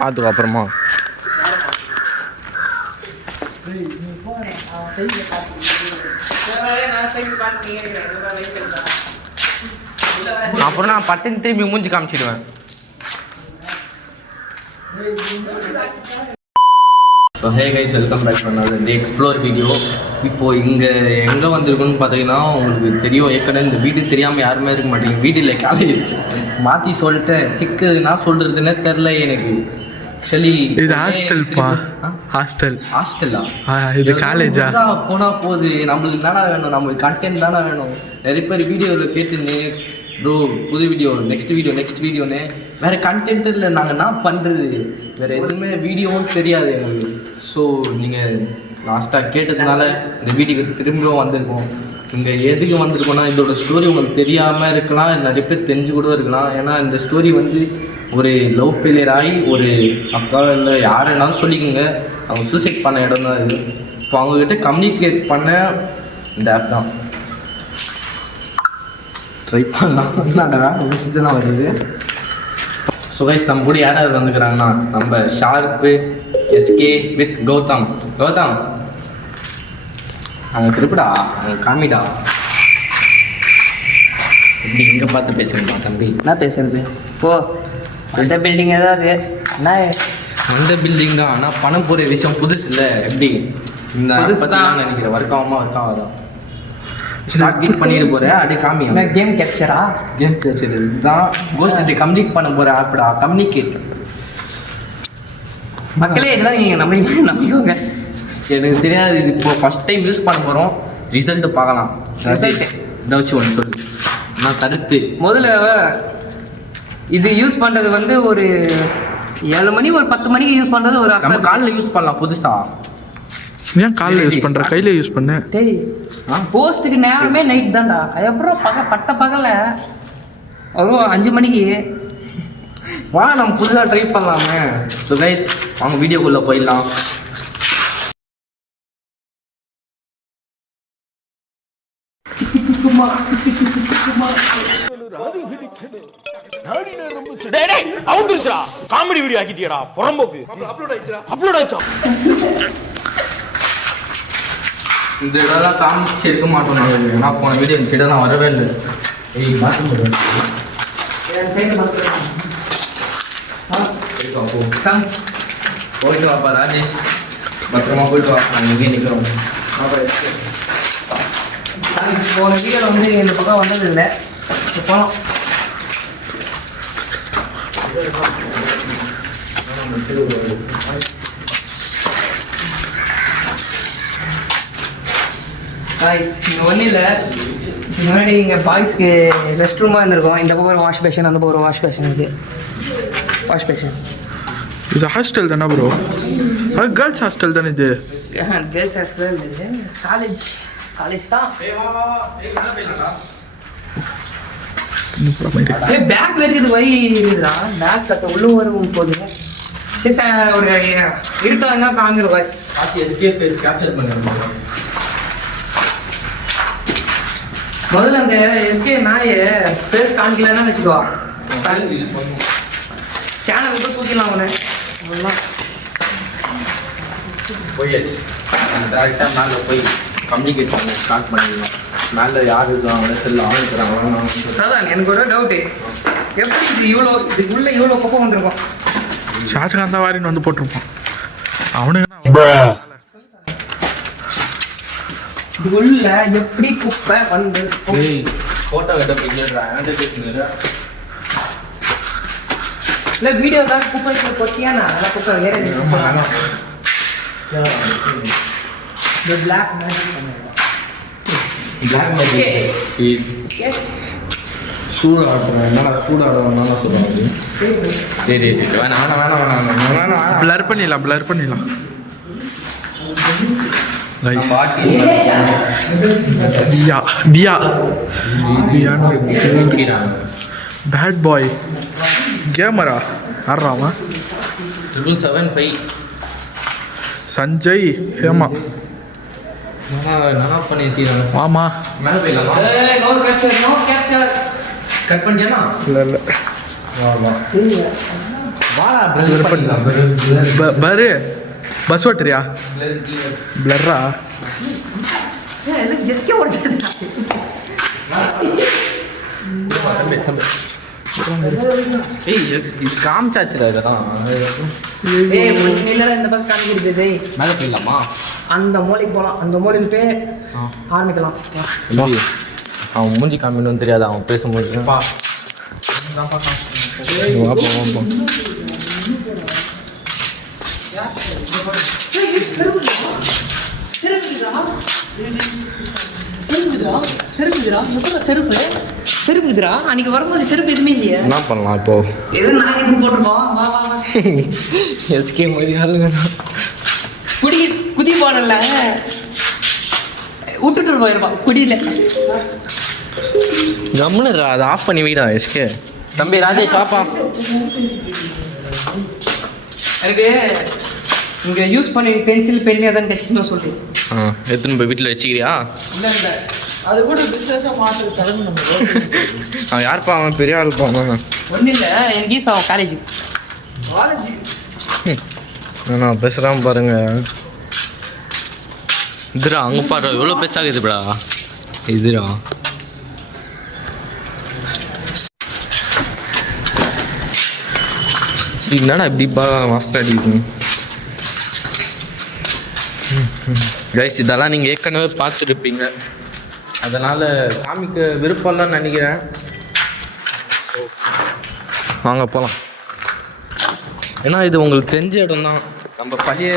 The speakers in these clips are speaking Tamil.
பார்த்துக்கோ அப்புறமா. அப்புறம் நான் பட்டன் திரும்பி மூஞ்சி காமிச்சிடுவேன். So hey guys, welcome back பண்ணாது இந்த எக்ஸ்ப்ளோர் வீடியோ. இப்போது இங்கே எங்கே வந்திருக்குன்னு பார்த்தீங்கன்னா உங்களுக்கு தெரியும். ஏற்கனவே இந்த வீடு தெரியாமல் யாருமே இருக்க மாட்டேங்க. வீடில் காலேஜ் மாற்றி சொல்லிட்டேன். திக்குதுன்னா சொல்கிறதுனே தெரில எனக்கு. ஆக்சுவலி இது ஹாஸ்டல்ப்பா. ஹாஸ்டல்லா இது காலேஜா? போனால் போகுது, நம்மளுக்கு தானே வேணும், நம்மளுக்கு கண்டென்ட் தானே வேணும். நிறைய பேர் வீடியோவில் கேட்டுருந்தேன், ப்ரோ புது வீடியோ நெக்ஸ்ட் வீடியோன்னு. வேறு கண்டென்ட் இல்லை, நாங்கள் என்ன பண்ணுறது, வேறு எதுவுமே வீடியோவும் தெரியாது எங்களுக்கு. ஸோ நீங்கள் லாஸ்ட்டாக கேட்டதுனால இந்த வீடியோக்கு திரும்பியும் வந்திருக்கோம். இங்கே எதுக்கு வந்திருக்கோன்னா, இதோட ஸ்டோரி உங்களுக்கு தெரியாமல் இருக்கலாம், நிறைய பேர் தெரிஞ்சு கூட இருக்கலாம். ஏன்னா இந்த ஸ்டோரி வந்து ஒரு லவ் ஃபெயிலியர் ஆகி ஒரு அக்கா இல்லை யார் வேணாலும் சொல்லிக்கோங்க, அவங்க சூசைட் பண்ண இடம் தான் இது. இப்போ அவங்கக்கிட்ட கம்யூனிகேட் பண்ண இந்த ஆப் தான் ட்ரை பண்ணலாம். மெசேஜெலாம் வருது. ஸோ கைஸ், நம்ம கூட யார் யார் வந்துக்கிறாங்கன்னா, நம்ம ஷார்ப்பு, எஸ்கே வித் கௌதம். அங்கே திருப்பிடா, அங்கே காமிடா. எப்படி எங்கே பார்த்து பேசுகிறேன் தம்பி? என்ன பேசுறது? போ, அந்த பில்டிங் ஏதாவது என்ன? அந்த பில்டிங் தான். ஆனால் பணம் போகிற விஷயம் புதுசு இல்லை. எப்படி இந்த பற்றிலாம் நினைக்கிறேன். ஒர்க் ஆகாதான். ஸ்டார்ட் கீட் பண்ணிட்டு போகிறேன். அப்படியே காமி. கேம் கேப்சரா? கேம் கேப்சர் இதுதான். கோஸ்ட் கம்ப்ளீட் பண்ண போகிற ஆப்டா. கம்யூனிகேட். மக்களே இதெல்லாம் நீங்கள் நம்பிக்கோங்க. எனக்கு தெரியாது. இது இப்போ ஃபஸ்ட் டைம் யூஸ் பண்ண போகிறோம். ரிசல்ட்டு பார்க்கலாம். ஏதாச்சும் ஒன்று சொல்லு. நான் தடுத்து முதல்ல இது யூஸ் பண்ணுறது வந்து ஒரு 7 மணி ஒரு 10 மணிக்கு யூஸ் பண்ணுறது ஒரு நம்ம காலில் யூஸ் பண்ணலாம். புதுசாக ஏன் காலில் யூஸ் பண்ணுற? கையில் யூஸ் பண்ணு. டேய், போஸ்ட்டுக்கு நேரமே நைட் தான்டா. அதுக்கப்புறம் பகல ஒரு 5 மணிக்கு வா, நம்ம புதுசாக ட்ரை பண்ணலாமே. ஸோ கைஸ், அவங்க வீடியோக்குள்ளே போயிடலாம். காமெடி வீடியோ ஆக்கிட்டியடா புறம்போக்கு. அப்லோட் ஆயிடுச்சா? இந்த இடம்லாம் காமிச்சு எடுக்க மாட்டோம் நாங்கள். ஏன்னா போன வீடியோ இந்த சைடாக நான் வரவே இல்லை. போயிட்டு வாப்பா ராஜேஷ், பத்திரமா போயிட்டு வா. நாங்கள் எங்கேயும் நிற்கிறோம். போன வீடியோவில் வந்து இந்த பக்கம் வந்தது இல்லை. போனோம். பாய்ஸ் இங்கே ஒன்றும் இல்லை. முன்னாடி இங்கே பாய்ஸ்க்கு ரெஸ்ட் ரூமாக இருந்திருக்கும். இந்த பக்கம் ஒரு வாஷ் பேஷன், அந்த பக்கம் ஒரு வாஷ் பேஷன். வாஷ் பேஷன் இது ஹாஸ்டல் தானே ப்ரோ? அது கேர்ள்ஸ் ஹாஸ்டல் தானே இது? கேர்ள்ஸ் ஹாஸ்டல் இல்லை, காலேஜ் தான். பேக்ல இருக்குது வழி இருக்குதா? பேக் கத்த உள்ள வரும் போது சரி சார். ஒரு இருட்டாங்க காமிக்கிற வாய்ஸ் முதல்ல அந்த எஸ்கே நாயை ஃபேஸ் காமிக்கலன்னா வச்சுக்கோ, சேனல் விட்டு தூக்கிடலாம் அவனை. போயாச்சு. டேரெக்டாக மேலே போய் கம்யூனிகேட் பண்ண ஸ்டார்ட் பண்ணிடலாம். மேலே யார் இருக்காங்க செல்ல ஆரம்பிக்கிறாங்க. அதான் எனக்கு ஒரு டவுட்டு, எப்படி இது உள்ள இவ்வளோ குப்பை வந்துருக்கும்? ஷாஜகான் தான் வாரின்னு வந்து போட்டிருப்பான் அவனுக்கு. இது உள்ள எப்படி குப்பை வந்து ஃபோட்டோ எடுத்து இல்லை வீடியோ தான் குப்பை கொட்டியானா? நல்லா குப்பை வேற இந்த பிளாக் மேஜிக் பண்ணுறேன். சூடாடுவேன் சொல்லுவாங்க. சரி வேணாம். பிளர் பண்ணிடலாம். பேட் பாய் கேமரா ஆடுறாமா? 775 சஞ்சய் ஹேமா நல்லா பண்ணி வச்சுக்கிறாங்க. ஆமா மேலே போயிடலாமா? கட் பண்ணிட்டேனா? இல்லை வா வாடா blur பண்ணிடலாம். பாரு பஸ் ஓட்டுறியா பிளர்ரா எஸ்கே ஓடிச்சது ஏய் இது காமிச்சாச்சுடா இதெல்லாம். இந்த பக்கம் காமிக்கிறது மேலே போயிடலாமா? அந்த மூலைக்கு போகலாம், அந்த மூலையில் போய் ஆரம்பிக்கலாம். அவன் மூஞ்சி காமிக்கணும்னு தெரியாது அவன் பேசும்போது. செருப்புக்குதுரா அன்னைக்கு வரும்போது செருப்பு எதுவுமே இல்லையா? என்ன பண்ணலாம் இப்போ? எது நான் எதுவும் போட்டிருக்கோம். வா வா வா எஸ்கே மாதிரி ஆளுங்க குதி போடல விட்டுட்டு போயிருப்பா குடியில. கம்முனுடா அதை ஆஃப் பண்ணி வைடா எஸ்கே. தம்பி ராஜேஷ் வாப்பா. எனக்கு இங்கே யூஸ் பண்ணி பென்சில் பென் எதாவது கட்சின்னு சொல்லி எடுத்துன்னு போய் வீட்டில் வச்சுக்கிறியா? இல்லை இல்லை அது கூட பிஸ்னஸாக மாற்று தரணும் நம்ம. அவன் யாருப்பா அவன் பெரிய ஆள் இருப்பான். ஒன்றும் இல்லை எனக்கு யூஸ் ஆகும் காலேஜ் நான் பேசுகிறான் பாருங்க. இதுடா அங்கே பாரு எவ்வளோ பெருசாக இதுடா. இதுடா சரி என்னடா இப்படிப்பா வாஸ்ட் அடிக்கும். கைஸ் இதெல்லாம் நீங்கள் ஏற்கனவே பார்த்துருப்பீங்க, அதனால் காமிக்க விருப்பம்லாம் நினைக்கிறேன். வாங்க போகலாம். ஏன்னா இது உங்களுக்கு தெரிஞ்ச இடம் தான். நம்ம பழைய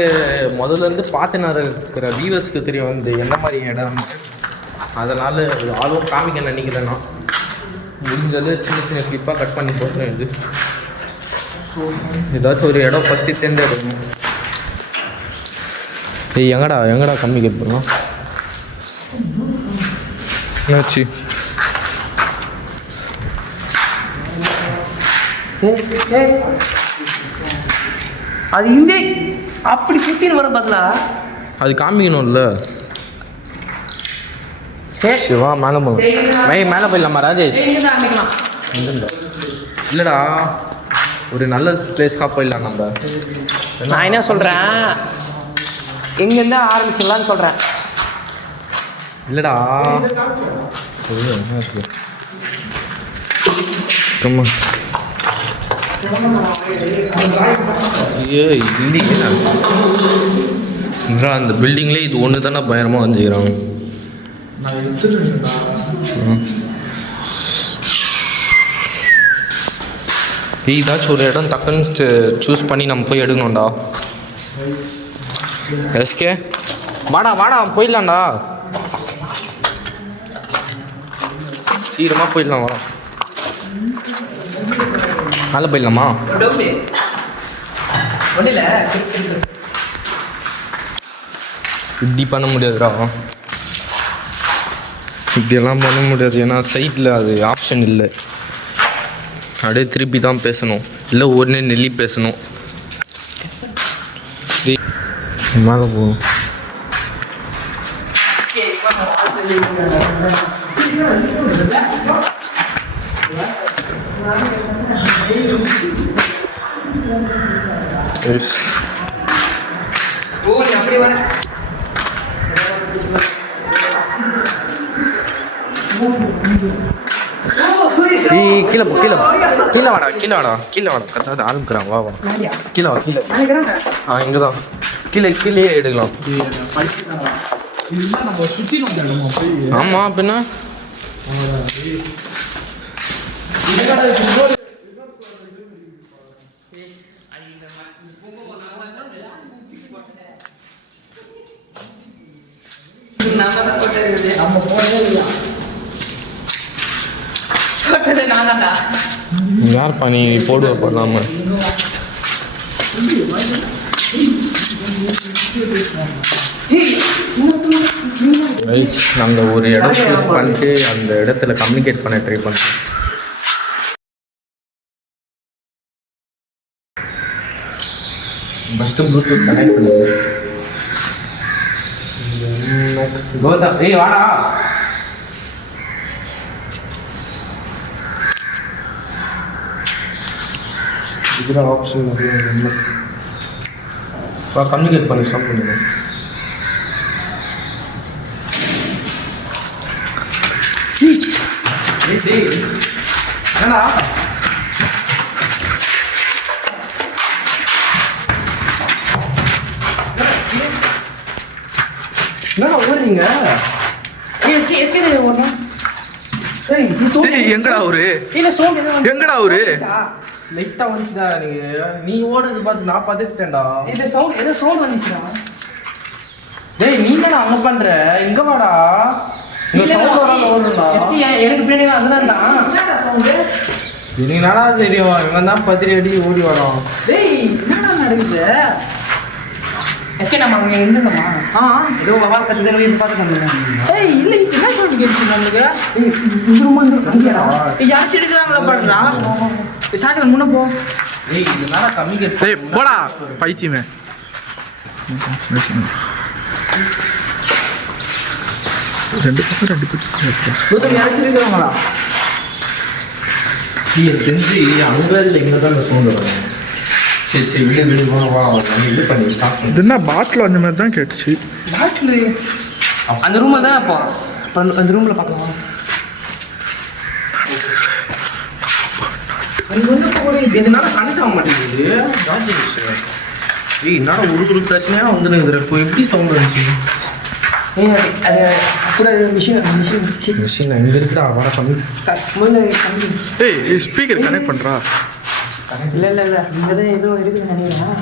முதல்லேருந்து பார்த்துன்னு இருக்கிற வியூவர்ஸ்க்கு தெரியும் இந்த எந்த மாதிரி இடம். அதனால் ஆளும் காமிக்க நினைக்கிறேன். நான் முடிஞ்சது சின்ன சின்ன கிளிப்பாக கட் பண்ணி போடுறேன். இது ஸோ ஏதாச்சும் ஒரு இடம் ஃபஸ்ட்டு தேர்ந்தெடுக்கணும். ஏய் எங்கடா கம்யூனிகேட் பண்ணலாம் என்னாச்சு? அது இங்கே அப்படி சுற்றின்னு வர பதிலா அது காமிக்கணும்ல. சிவா மேலே போகலாம். மேலே போயிடலாமா ராஜேஷ்? இல்லைடா ஒரு நல்ல பிளேஸ்க்காக போயிடலாம் நம்ம. நான் என்ன சொல்கிறேன், எங்கேருந்து ஆரம்பிச்சிடலான்னு சொல்கிறேன். இல்லைடா கம்மா ஐயோ இல்லைங்களா அந்த பில்டிங்லேயே இது ஒன்று தானே பயங்கரமாக வந்துக்கிறாங்க. ஏதாச்சும் ஒரு இடம் டக்குன்னு சூஸ் பண்ணி நம்ம போய் எடுக்கணும்டா. எஸ்கே வாடா போயிடலாம்டா. சீக்கிரமாக போயிடலாம். வாடா மேலே போயிடலாமா? இப்படி பண்ண முடியாதுடா, இப்படியெல்லாம் பண்ண முடியாது. ஏன்னா சைட்டில் அது ஆப்ஷன் இல்லை. அப்படியே திருப்பி தான் பேசணும், இல்லை ஒன்றே நெல்லி பேசணும். மேலே போகணும். கீழே வாடா கத்தாத ஆரம்பிக்கிறான். வா கீழே இங்கே தான் கீழே எடுக்கலாம். ஆமாம் பின்ன யார்ப்பா நீ போடுவ பண்ணாம? நாங்கள் ஒரு இடம் சூஸ் பண்ணிட்டு அந்த இடத்துல கம்யூனிகேட் பண்ண ட்ரை பண்ணுறோம். ஃபஸ்ட்டு ப்ளூடூத் கனெக்ட் பண்ணுது. கௌதம் ஏய் வாடா. இருக்கிற ஆப்ஷன் நிறைய கம்யூனிகேட் பண்ணி ஸ்டாப் பண்ணுங்க. என்னடா என்னடா ஓடுறீங்க? எங்கடா அவரு எங்கடா அவரு லைட்டா வந்துச்சுடா. நீ ஓடுறது பார்த்து நான் பார்த்துட்டேன்டா. டேய் நீ என்னடா அங்க பண்ற? இங்க வாடா. எனக்கு பின்னாடி அதுதான் எனக்கு என்னடா தெரியும்? இவன் தான் 10 அடி ஓடி வரோம். டேய் என்னடா நடக்குது? எஸ்கே நம்ம அங்கே இருந்தோமா? ஏதோ வவால் கற்றுதான் வீட்டு பார்த்து ஏய் இல்லை இப்போ என்ன சொல்லி கேட்டுச்சு நம்மளுக்கு? யாச்சு எடுக்கிறாங்களா பாடுறா? சாயங்காலம் முன்ன போ. டேய் இதனால கம்யூனிகேட் டேய் போடா பைத்தியமே. ரெண்டு பேர் யாச்சு எடுக்கிறாங்களா? தெரிஞ்சு அங்கே இல்லை இங்கே தான் சவுண்டு வரும். சரி சரி விடு விடு வா வா நம்ம இது பண்ணி ஸ்டாப் இது என்ன பாட்டில் அந்த மாதிரி தான் கேட்டுச்சு. பாட்டில் அந்த ரூமில் தான் அப்போ அந்த ரூமில் பார்க்கலாம். எனக்கு வந்து இப்போ கூட எதனால கனெக்ட் ஆக மாட்டேங்குது. ஜாஸ்தி விஷயம். ஏய் என்னால் ஒரு பிரச்சனையாக வந்துடுங்க. இப்போ எப்படி சவுண்ட் வந்துச்சு? அது கூட மிஷின் மிஷின் எங்கே இருக்குடா? வர கம்மி ஏய் ஸ்பீக்கர் கனெக்ட் பண்ணுறா. இல்லை இல்லை இல்லை இங்கே தான் ஏதோ இருக்குதுன்னு நினைக்கிறேன்.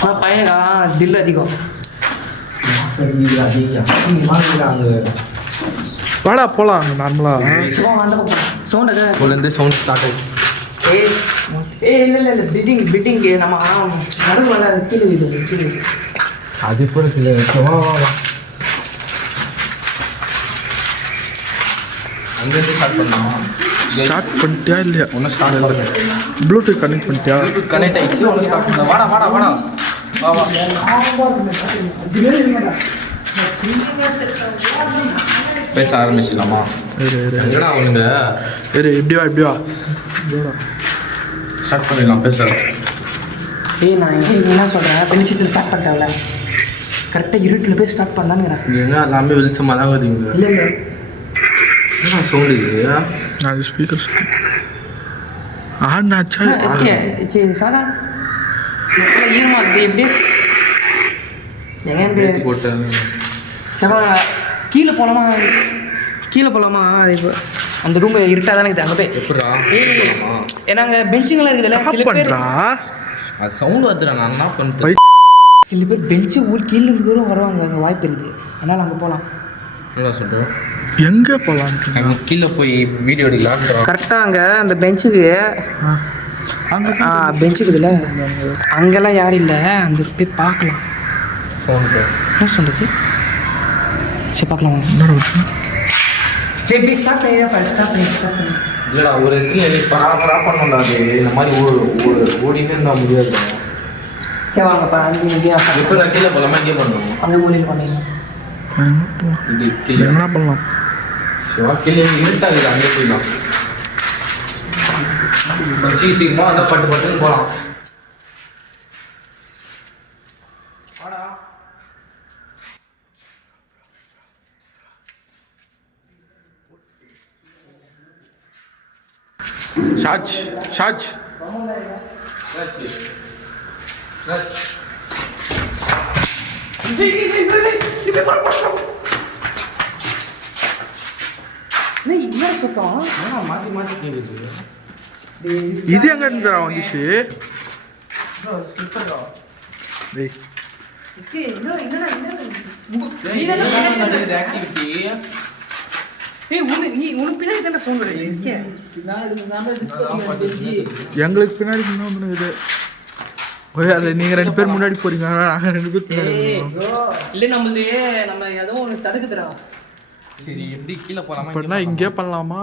ஆனால் பையனுக்கா தில் அதிகம். வாடா போகலாம் அங்கே நார்மலாக. அந்த பக்கம் சவுண்ட் அது இப்போலேருந்து சவுண்ட் ஸ்டார்ட் ஆகிடுச்சு. இல்லை இல்லை இல்லை பில்டிங் நம்ம நடுவில் கீழே கீழே அது இப்போ இருக்கு. வா வா வா அங்கேருந்து ஸ்டார்ட் பண்ணலாம். ஸ்டார்ட் பண்ணிட்டியா இல்லையா? ஒன்றும் ஸ்டார்ட் பண்ணல. ப்ளூடூத் கனெக்ட் பண்ணிட்டியா? ப்ளூடூத் கனெக்ட் ஆகிடுச்சு. ஒன்றும் ஸ்டார்ட் பண்ணல. வாடா வாடா வாடா வா வா. பேச ஆரம்பிச்சிடலாமா? என்னடா அவனுங்க இப்படி வா ஸ்டார்ட் பண்ணிடலாம் பேச. நான் என்ன சொல்கிறேன் வெளிச்சத்தில் ஸ்டார்ட் பண்ணிட்டேன்ல கரெக்டாக இருட்டில் போய் ஸ்டார்ட் பண்ணலான்னு. எங்கே எல்லாமே வெளிச்சமாக தான் வருவீங்க. இல்லை இல்லை என்ன சவுண்டு இது? அது ஸ்பீக்கர் ஆனாச்சா? சரி சாதா ஈரமாக இருக்குது எப்படி எங்கே போட்டேன். செவா கீழே போகலாமா? அது இப்போ அந்த ரூம் இருட்டாக தானே இருக்குது. அங்கே போய் எப்படா ஏன்னாங்க பெஞ்சுங்கெல்லாம் இருக்குதுல்ல சில பேர் அது சவுண்ட் வந்துடுறா. நான் என்ன பண்ணுறேன்? சில பேர் பெஞ்சு கீழே இருந்து கூட வருவாங்க. அங்கே வாய்ப்பு இருக்குது. அதனால் அங்கே போகலாம். என்ன சொல்கிறோம்? எங்கே போகலாம்? அங்கே கீழே போய் வீடியோ எடுக்கலான்றோம். கரெக்டாக அங்கே அந்த பெஞ்சுக்கு அங்கே பெஞ்சுக்குதுல்ல அங்கெல்லாம் யாரும் இல்லை. அந்த போய் பார்க்கலாம். என்ன சொல்கிறது? சரி பார்க்கலாம். சரி ஸ்டாப் பண்ணி இல்லைடா ஒரு இடத்துல நீ பரா பண்ணோம்டா. அது இந்த மாதிரி ஓடினே இருந்தால் முடியாது. சரி வாங்கப்பா அங்கே எப்போ நான் கீழே போகலாமா? இங்கே பண்ணுவோம். அங்கே மூலையில் பண்ணிடலாம். இது கீழே என்ன பண்ணலாம்? சிவா கீழே இருட்டாகுது. அங்கே போயிடலாம். சீக்கிரமாக அந்த பட்டுன்னு போகலாம். ஷாஜ் என்ன சுத்தம் மாற்றி மாற்றி கேட்குது. இது எங்கே இருந்து வந்துச்சு? ஆக்டிவிட்டி உனக்கு பின்னாடி தானே ஃபோன் வருது. எங்களுக்கு பின்னாடி இது ஒரே நீங்கள் 2 பேர் முன்னாடி போறீங்க. நாங்கள் 2 பேர் பின்னாடி. இல்லை நம்மளது நம்ம ஏதோ ஒன்று தடுக்குதுடா. சரி எப்படி கீழே போகலாமா? அப்படின்னா இங்கே பண்ணலாமா?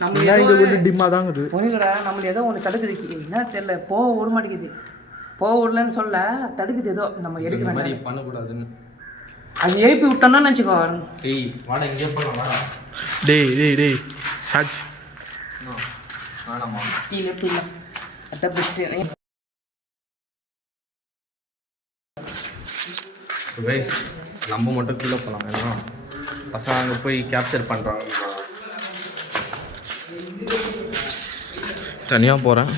நம்ம இங்கே கொஞ்சம் டிம்மாக தாங்குது. ஒன்றுங்கடா நம்மள ஏதோ ஒன்று தடுக்குது. என்ன தெரியல போக விட மாட்டேங்குது. போக விடலன்னு சொல்ல தடுக்குது. ஏதோ நம்ம எடுக்க மாதிரி வேண்டாம். பண்ணக்கூடாதுன்னு அது எழுப்பி விட்டோன்னா நினச்சிக்கோ. ஏய் வாடா இங்கே போகலாம் வாடா. டேய் சாட்ச் வேணாமா கீழே போயிடலாம். அதான் பெஸ்ட்டு. கைஸ் நம்ம மட்டும் கீழே போகலாம். ஏன்னா பசங்க அங்கே போய் கேப்சர் பண்ணுறாங்க. தனியாக போகிறேன்.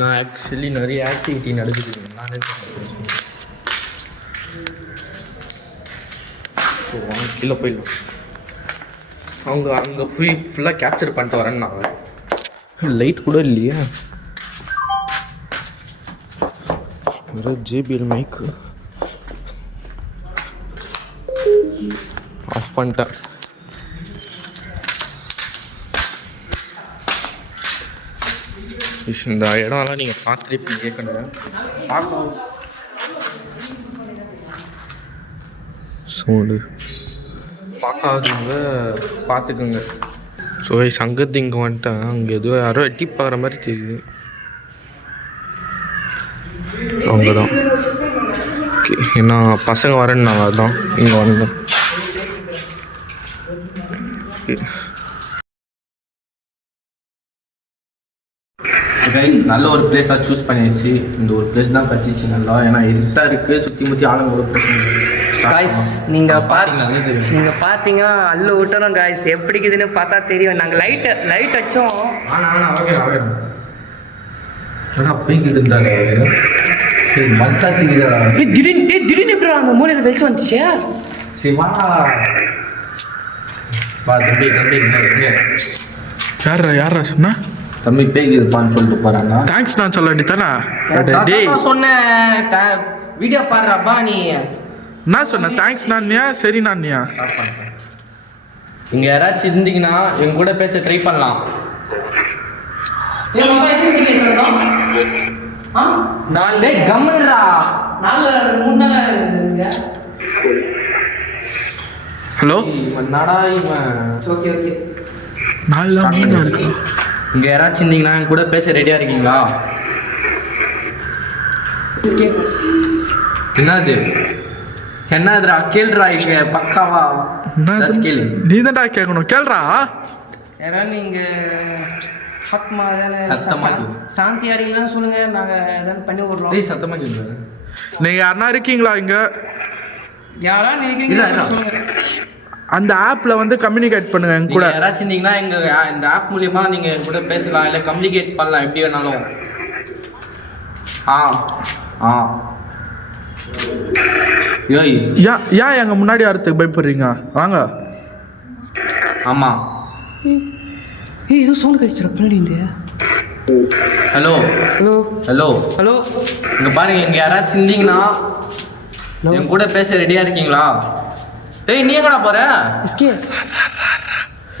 நான் ஆக்சுவலி நிறைய ஆக்டிவிட்டி நடக்குது. நானே ஸோ கீழே போயிடலாம். அவங்க அங்கே போய் ஃபுல்லாக கேப்சர் பண்ணிட்டு வரேன்னு நான் லைட் கூட இல்லையா. ஜேபிஎல் மைக்கு ஆஃப் பண்ணிட்டேன். இந்த இடம்லாம் நீங்கள் பார்த்துட்டு கேட்கணும். பார்க்கணும் சோடு பார்க்காதவங்க பார்த்துக்குங்க. ஸோ சங்கத்து இங்கே வந்துட்டேன். அங்கே எதுவும் யாரோ எட்டி பார்க்குற மாதிரி தெரியுது. அவங்க தான் ஓகே. ஏன்னா பசங்க வரேன்னு நாங்கள் அதுதான் இங்கே வந்தோம். கைஸ் நல்ல ஒரு பிளேஸாக சூஸ் பண்ணிடுச்சு. இந்த ஒரு பிளேஸ் தான் கட்டிச்சு நல்லா. ஏன்னா இருட்டாக இருக்குது, சுற்றி முற்றி ஆளுங்க ஒரு பிரச்சனை. காய்ஸ் நீங்கள் நல்லா தெரியும். நீங்கள் பார்த்தீங்கன்னா அல்ல விட்டுறோம் காய்ஸ். எப்படி இருக்குதுன்னு பார்த்தா தெரியும். நாங்கள் லைட் வச்சோம். ஆனால் ஓகே ஆனால் போய்க்குதுன்றாங்க மனசாச்சு. திடீர்னு எப்படி அந்த மூலையில் வெளிச்சு வந்துச்சு. சரி வா தம்பி யாரா சொன்னா தம்பி பேய்க்குதுப்பான்னு சொல்லிட்டு போறாங்க. தேங்க்ஸ் நான் சொல்ல வேண்டியதானே. சொன்னேன் வீடியோ பாடுறாப்பா நீ. நான் சொன்னேன் தேங்க்ஸ் நான்யா. சரி நான்யா. இங்கே யாராச்சும் இருந்தீங்கன்னா எங்க கூட பேச ட்ரை பண்ணலாம். ஹலோ நடா இவன். ஓகே 4 தான் இருக்கு. இங்கே யாராச்சும் இருந்தீங்கன்னா என் கூட பேச ரெடியாக இருக்கீங்களா? என்னதுடா கேள்றா இங்கே பக்காவா கேளு. நீ தான்டா கேட்கணும். கேள்றா யாராவது நீங்கள் ஆத்மா சத்தமா சாந்தி அறியலாம் சொல்லுங்க. நாங்கள் எதாவது பண்ணி விட்றோம். சத்தமாக கேள்வி. நீங்கள் யாருன்னா இருக்கீங்களா இங்கே? யாராவது நினைக்கிறீங்களா சொல்லுங்க. அந்த ஆப்பில் வந்து கம்யூனிகேட் பண்ணுங்க எங்க கூட. யாராச்சும் இருந்தீங்கன்னா இந்த ஆப் மூலியமா நீங்கள் என் கூட பேசலாம், இல்லை கம்யூனிகேட் பண்ணலாம் எப்படி வேணாலும். ஏன் எங்கள் முன்னாடி வரத்துக்கு பயப்படுறீங்க? வாங்க. ஆமாம் ஏய் ஏதோ சவுண்ட் கழிச்சிட பின்னாடி இந்த. ஹலோ இங்கே பாருங்க. இங்கே யாராச்சும் இருந்தீங்கன்னா என் கூட பேச ரெடியாக இருக்கீங்களா? ஏய் நீ எங்கடா போற?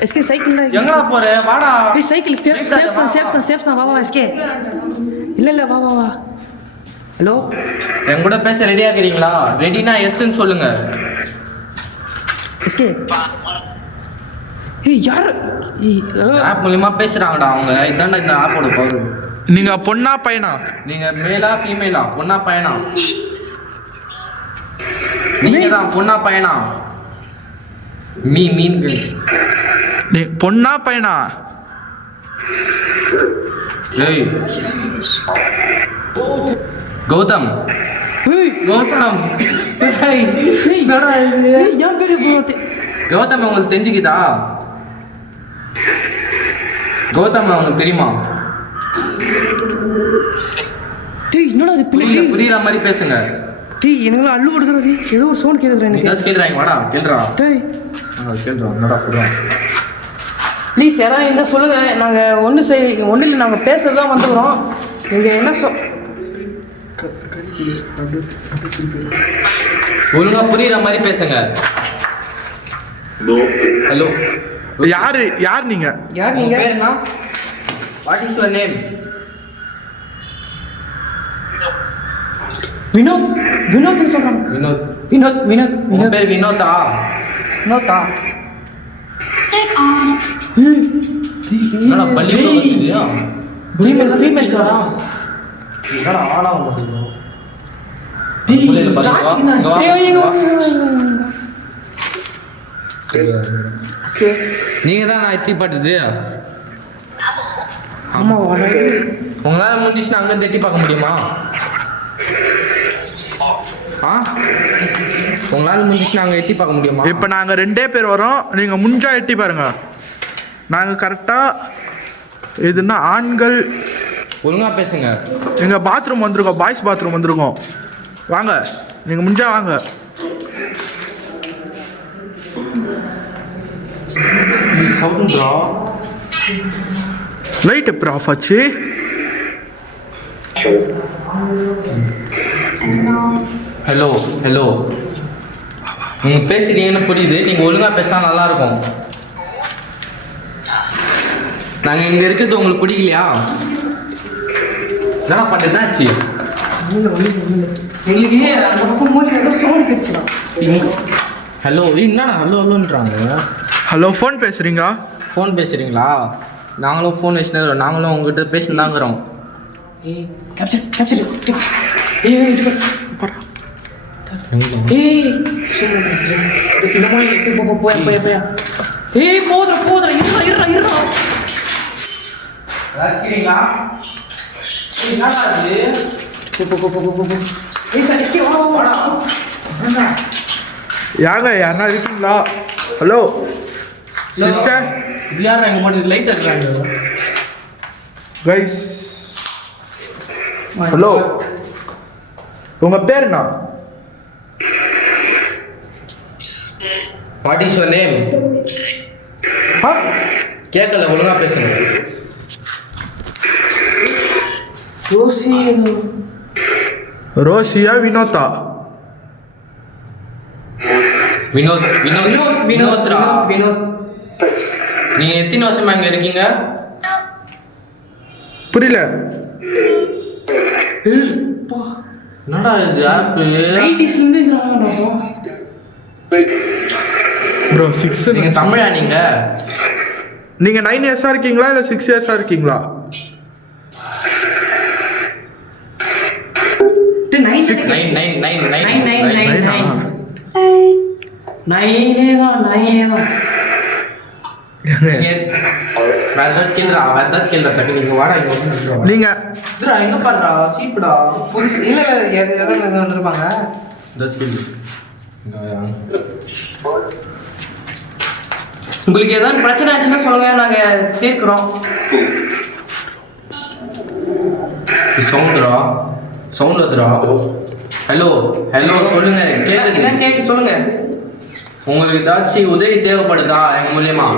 எஸ்கே சைக்கிள் எங்கடா போற? வாடா. ஏய் சைக்கிள் சேஃப் தான். வா எஸ்கே. இல்லை வா. ஹலோ என் கூட பேச ரெடியாக இருக்கிறீங்களா? ரெடினா எஸ்ன்னு சொல்லுங்க. எஸ்கே ஏய் யார் ஆப் மூலியமா பேசுறாங்கடா அவங்க. இதாண்டா இந்த ஆப்போட பவர். நீங்கள் பொண்ணா பையனா? நீங்கள் மேலா ஃபீமேலா? பொண்ணா பையனா? நீங்கள் தான் பொண்ணா பையனா? மீன் நீ பொண்ணா பையனா? ஏய் கௌதம் கௌதம் உங்களுக்கு தெரிஞ்சுக்கிதா? கௌதம் உங்களுக்கு தெரியுமா? புரியுற மாதிரி பேசுங்க. எனக்கு அல்லு கொடுத்துரு. ஏதோ ஒரு சவுண்ட் கேட்குறேன் எனக்கு. ஏதாச்சும் கேட்குறாங்க. வாடா கேள்றா. என்னடா போடுறோம். ப்ளீஸ் யாராவது என்ன சொல்லுங்கள். நாங்கள் ஒன்றும் இல்லை. நாங்கள் பேசுறது தான் வந்துக்கிறோம். நீங்கள் என்ன ஒழுங்கா புரியுற மாதிரி பேசுங்க. ஹலோ யார் நீங்க? பேர் என்ன? What is your name? Vinod சொல்றாங்க. வினோத் பேர் வினோதா? என்னடா பள்ளி ஃபீமேல் சொல்றா. என்னடா ஆனா மாட்டேங்குது டேய், புரியல, பாரு, ராஜ் வா, என்ன? இங்க வா, ஏய், இங்க வா. அஸ்கே. நீங்க தான் நான் எத்தி பார்த்தது ஆமா வாடா. உங்களால முடிஞ்சிச்சுன்னா அங்கே எட்டி பார்க்க முடியுமா ஆ உங்களால முடிஞ்சிச்சுன்னா அங்கே எட்டி பார்க்க முடியுமா இப்போ நாங்கள் 2 பேர் வரோம், நீங்கள் முடிஞ்சா எட்டி பாருங்க. நாங்கள் கரெக்டாக இதுன்னா ஆண்கள் ஒழுங்கா பேசுங்க எங்கள் பாத்ரூம் வந்திருக்கோம், பாய்ஸ் பாத்ரூம் வந்திருக்கோம். வாங்க, நீங்கள் முடிஞ்சா வாங்க. சவுண்டா லைட் எப்படி ஆஃப் ஆச்சு? ஹலோ ஹலோ நீங்கள் பேசுறீங்கன்னு புரியுது, நீங்கள் ஒழுங்கா பேசினா நல்லா இருக்கும். நாங்கள் இங்கே இருக்கிறது உங்களுக்கு பிடிக்கலையா? என்ன பண்ணுறது ஆச்சு எங்களுக்கு அந்த பக்கம் மூலி ஏதோ சவுண்ட் கேட்டுச்சுடா. ஹலோ என்னடா ஹலோ ஹலோன்றாங்க. ஹலோ, ஃபோன் பேசுகிறீங்க? ஃபோன் பேசுகிறீங்களா? நாங்களும் ஃபோன் வச்சுன்னு நாங்களும் உங்ககிட்ட பேசினாங்கிறோம். ஏய் கேப்சர் ஏய் இது பாரு. ஏய் சொல்லு இந்த மூலி எப்படி போய் ஏய் போதுற இருடா ராஜ்கிரிங்களா என்னடா இது போ ஏய் சார் எஸ்கே வா யாங்க யாருன்னா இருக்கீங்களா? ஹலோ சிஸ்டர், இது யாரா இங்கே மட்டும் லைட் இருக்கிறாங்க? கைஸ், ஹலோ, உங்கள் பேர் என்ன? What is your name? ஆ, கேட்கல, ஒழுங்கா பேசுங்க. ரோசி ரோசியா வினோதா? வினோத்ரா. வினோத் நீங்க எத்தனை வருஷமா இங்க இருக்கீங்க? புரியல. என்னடா இது ஆப்? 90s ல இருந்து இருக்கறாங்கடா. ப்ரோ 6. நீங்க தமிழா நீங்க? நீங்கள் 9 இயர்ஸாக இருக்கீங்களா இல்லை 6 இயர்ஸாக இருக்கீங்களா? 9 தான் வேற ஏதாச்சும் கேள்றா டக்கு நீங்க வாடா இங்க வந்து நீங்கள் இதுடா எங்க பாருடா சீப்புடா புதுசு இல்ல எதாவது வந்திருப்பாங்க. ஏதாச்சும் கேள்வி உங்களுக்கு ஏதாவது பிரச்சனை ஆச்சுன்னா சொல்லுங்க, நாங்க தீர்க்கிறோம். சவுண்ட் வருதுடா. ஹலோ ஹலோ சொல்லுங்க கேக்குது. என்ன கேட்க சொல்லுங்க. உங்களுக்கு ஏதாச்சும் உதவி தேவைப்படுதா எங்க மூலியமா?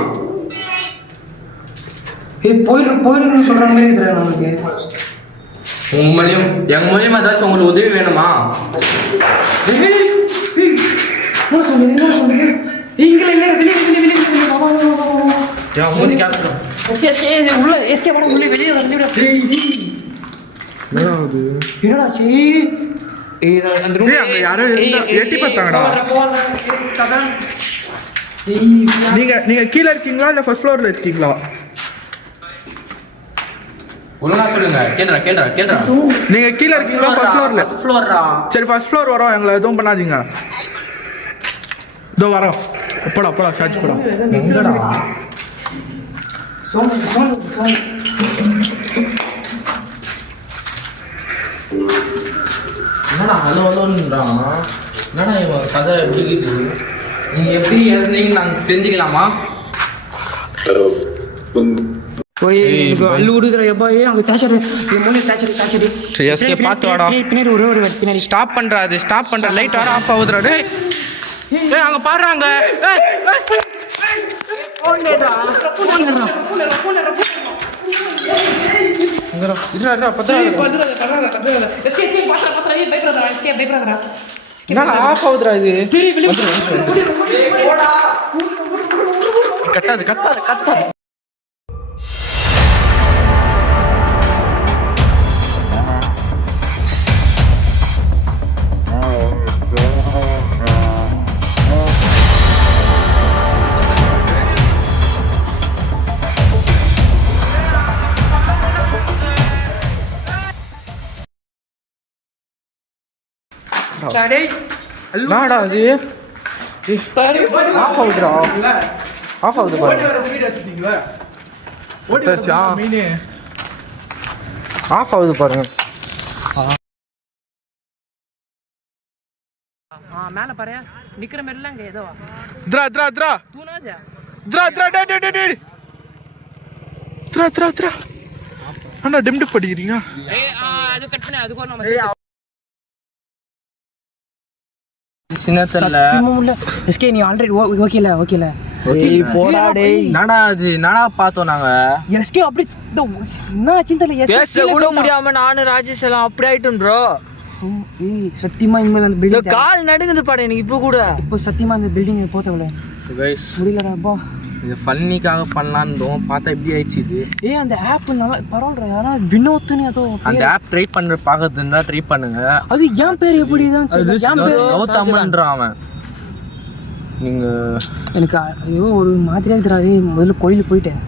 போயிடுன்னு சொல்ற மாதிரி தெரியும் நமக்கு. எங்க மூலியமா ஏதாச்சும் உங்களுக்கு உதவி வேணுமா? என்ன சொல்லுங்க இங்கல இல்ல வெளிய மூஞ்சி கேப்டர் எஸ்கே உள்ள எஸ்கே போட உள்ள வெளிய என்னடாச்சு? அந்த ரூம் அங்க யாரோ எட்டி பார்த்தாங்கடா. நீங்கள் கீழே இருக்கீங்களா இல்லை ஃபர்ஸ்ட் ஃப்ளோரில் இருக்கீங்களா? ஒழுங்கா சொல்லுங்க. கேளுடா நீங்கள் கீழே இருக்கீங்களா ஃபர்ஸ்ட் ஃப்ளோரில்? சரி, ஃபர்ஸ்ட் ஃப்ளோர் வரோம், எங்களை எதுவும் பண்ணாதீங்க. இதோ வரோம். போடா சார்ஜ் போடா. எங்கடா என்னடா ஹலோ ஹலோன்றான். என்னடா இவன் கதை எப்படி இருக்குது? நீங்க எப்படி இருந்தீங்கன்னு நாங்கள் தெரிஞ்சுக்கலாமா? போய் அள்ளு விடுதுற எப்பா. அங்கே தேச்சரி மூணு தேச்சரி சரி, எஸ்கே பார்த்து வாடா. பின்னாடி ஒரு பின்னாடி ஸ்டாப் பண்ணுற லைட் வர ஆஃப் ஆகுதுடா. டேய் அங்கே பாடுறாங்க. ஆஃப் ஆகுதுடா இது. கட்டாது. நாடா அது ஆஃப் ஆகுதுடா ஆஃப் ஆகுது பாருங்க ஆஃப் ஆகுது பாருங்க மேலே பாரு நிற்கிற மாதிரிலாம் இங்கே ஏதோ த்ரா த்ரா த்ரா தூணாஜா த்ரா த்ரா டே டே டே டே த்ரா த்ரா த்ரா அண்ணா டிம்டு படிக்கிறீங்க அது கட் பண்ணி அதுக்கு ஒரு நம்ம சின்னத்துல எஸ்கே நீ ஆல்ரெடி ஓகேல போடா டேய் என்னடா அது என்னடா பார்த்தோம் நாங்க எஸ்கே அப்படி என்ன ஆச்சுன்னு தெரியல பேச கூட முடியாம நானும் ராஜேஷ் எல்லாம் அப்படி ஆயிட்டோம் ப்ரோ சத்தியமா இனிமேல் அந்த பில்டிங் கால் நடுங்குது பாரு எனக்கு இப்போ கூட இப்போ சத்தியமா அந்த பில்டிங் போத்தவல கைஸ் முடியலடா அப்பா இது ஃபன்னிக்காக பண்ணலான்னு பார்த்தா எப்படி ஆயிடுச்சு இது அந்த ஆப் நல்லா பரவாயில்ல ஆனா வினோத்னு ஏதோ அந்த ஆப் ட்ரை பண்ற பார்க்கறதுன்னா ட்ரை பண்ணுங்க அது என் பேர் எப்படிதான் என் பேர் கௌதமன்றான் அவன் நீங்க எனக்கு ஐயோ ஒரு மாதிரியா இருக்கிறாரு முதல்ல கோயிலுக்கு போயிட்டேன்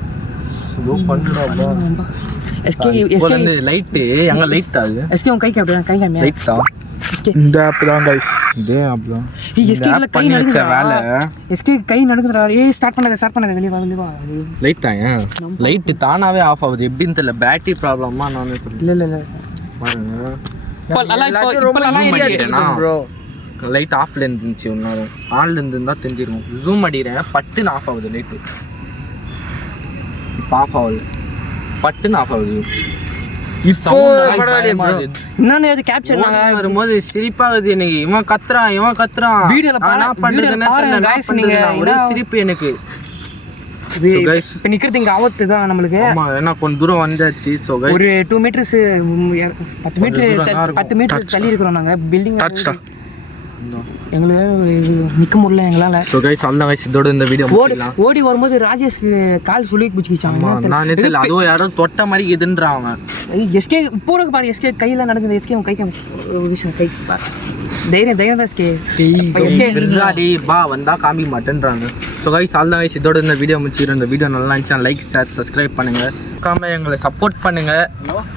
இப்போ வந்து லைட்டு எங்க லைட் அது எஸ்கே உன் கை காமியா லைட் தான் எஸ்கே இந்த ஆப் தான் கைஸ் இதே அப்பலாம் எஸ்கே இல்ல கை பண்ணி வச்ச நடுங்குதுடா வேலை எஸ்கே கை நடுங்குதுடா ஸ்டார்ட் பண்ணாத வெளிய வா லைட் தான் லைட் தானாவே ஆஃப் ஆகுது எப்படின்னு தெரியல பேட்டரி ப்ராப்ளமா நான் இல்ல பாருங்க இப்போ நல்லா ப்ரோ லைட் ஆஃப்ல இருந்துச்சு ஒன்னாரு ஆன்ல இருந்துருந்தா தெரிஞ்சிருக்கும் ஜூம் அடிக்கிறேன் பட்டுன்னு ஆஃப் ஆகுது லைட்டு இப்போ ஆஃப் ஆகுது பட்டுன்னு ஆஃப் ஆகுது என்னன்னு அது கேப்சர் வரும்போது சிரிப்பாகுது எனக்கு இவன் கத்துறான் வீடியோல என்ன பண்றதுன்னு தெரியல, என்ன பண்றதுன்னு ஒரே சிரிப்பு எனக்கு guys. இப்போ நிக்கிறது இங்க ஆபத்து தான் நம்மளுக்கு ஆமா ஏன்னா கொஞ்சம் தூரம் வந்தாச்சு ஸோ ஒரு 2 மீட்டர்ஸ் 10 மீட்டர் தள்ளி இருக்கிறோம் நாங்க பில்டிங் எங்களுக்கு நிக்க முடியல எங்களால ஸோ கைஸ் அவ்வளோ கைஸ் இதோட இந்த வீடியோ ஓடி வரும்போது ராஜேஷ்க்கு கால் சுழி பிடிச்சிக்கிச்சாங்க நான் தெரியல அதுவும் யாரோ தொட்ட மாதிரி எதுன்றான் அவன் எஸ்கே இப்போ இருக்கு பாரு எஸ்கே கையில நடக்குது எஸ்கே உன் கை தைரியம் தான் எஸ்கே பா வந்தா காமிக்க மாட்டேன்றாங்க ஸோ கைஸ் அவ்வளோ கைஸ் இதோட இந்த வீடியோ முடிச்சுக்கிறேன் இந்த வீடியோ நல்லா இருந்துச்சு லைக் ஷேர் சப்ஸ்கிரைப் பண்ணுங்க மறக்காம எங்களை சப்போர்ட் பண்ணுங்க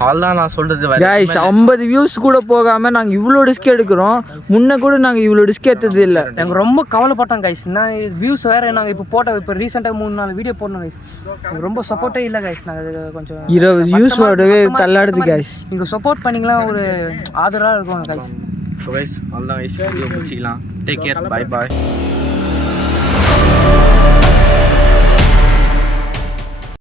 அவ்வளோதான் நான் சொல்றது கைஸ் 50 வியூஸ் கூட போகாம நாங்க இவ்வளோ டிஸ்க் எடுக்கிறோம் முன்ன கூட நாங்க இவ்வளோ டிஸ்க் எடுத்தது இல்லை நாங்கள் ரொம்ப கவலைப்பட்டோம் கைஸ் நான் வியூஸ் வேறு நாங்கள் இப்போ ரீசெண்டாக 3-4 வீடியோ போடணும் கைஸ் ரொம்ப சப்போர்ட்டே இல்லை கைஸ் நாங்கள் கொஞ்சம் 20 வியூஸ் ஓடவே தள்ளாடுது கைஸ் இங்கே சப்போர்ட் பண்ணிக்கலாம் ஒரு ஆதரவாக இருக்கும் கைஸ் ஸோ கைஸ் அவ்வளோதான் கைஸ் வீடியோ முடிச்சிக்கலாம் டேக் கேர் பை பாய்